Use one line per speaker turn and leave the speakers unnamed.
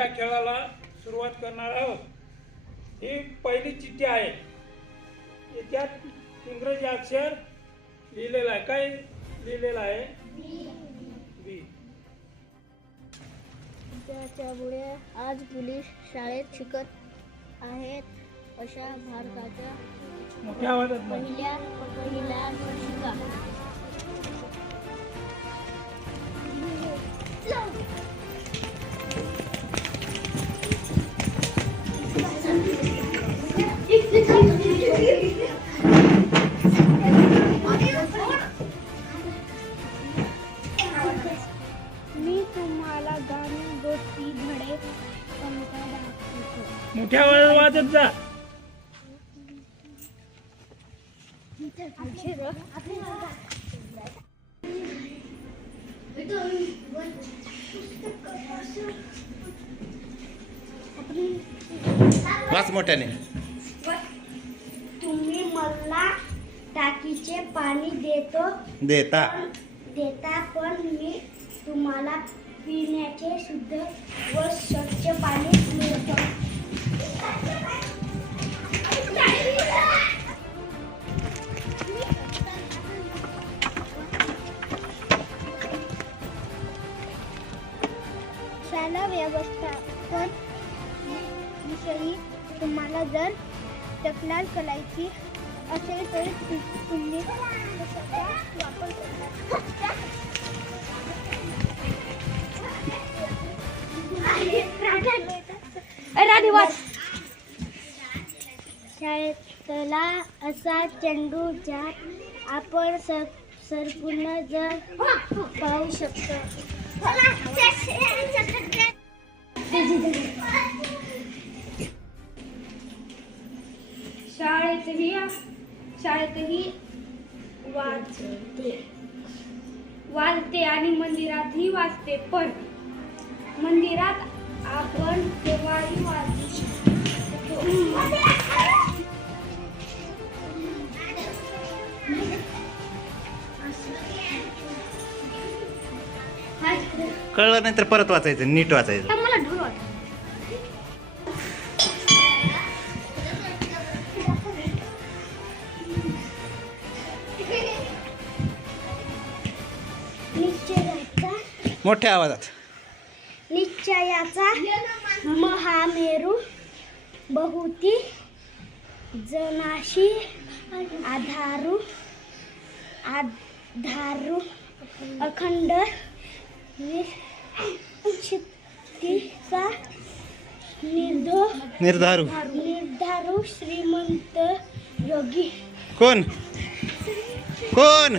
या खेळाला सुरुवात करणार आहोत. ही पहिली चिठ्ठी आहे. याच्यात इंग्रजी अक्षर लिहिलेलं आहे. काय लिहिलेलं आहे? बी.
त्याच्यामुळे आज मुली शाळेत शिकत आहेत अशा भारताच्या
मोठ्या आवाजात बोल.
पहिल्या पहिल्या शिका
मोठ्या आवाजात वाजत जा.
वाच मोठ्याने.
तुम्ही मला टाकीचे पाणी देतो.
देता.
देता पण मी तुम्हाला पिण्याचे शुद्ध व स्वच्छ पाणी शाळा व्यवस्थापन विषयी तुम्हाला जर तक्रार करायची असेल तर तुम्ही वापर शाळेतला असा चेंडू ज्यात आपण सर सरपूर्ण जर पाहू शकतो. शाळेतही शाळेतही वाचते वाचते आणि मंदिरातही वाचते पण मंदिरात आपण केव्हाही वाचू
कळलं नाही तर परत वाचायचं नीट वाचायचं.
निश्चयाचा
मोठ्या आवाजात.
निश्चयाचा महामेरू बहुती जनाशी आधारू आधारू अखंड निश्चितीचा निर्धो
निर्धारू.
निर्धारू श्रीमंत योगी.
कोण? कोण?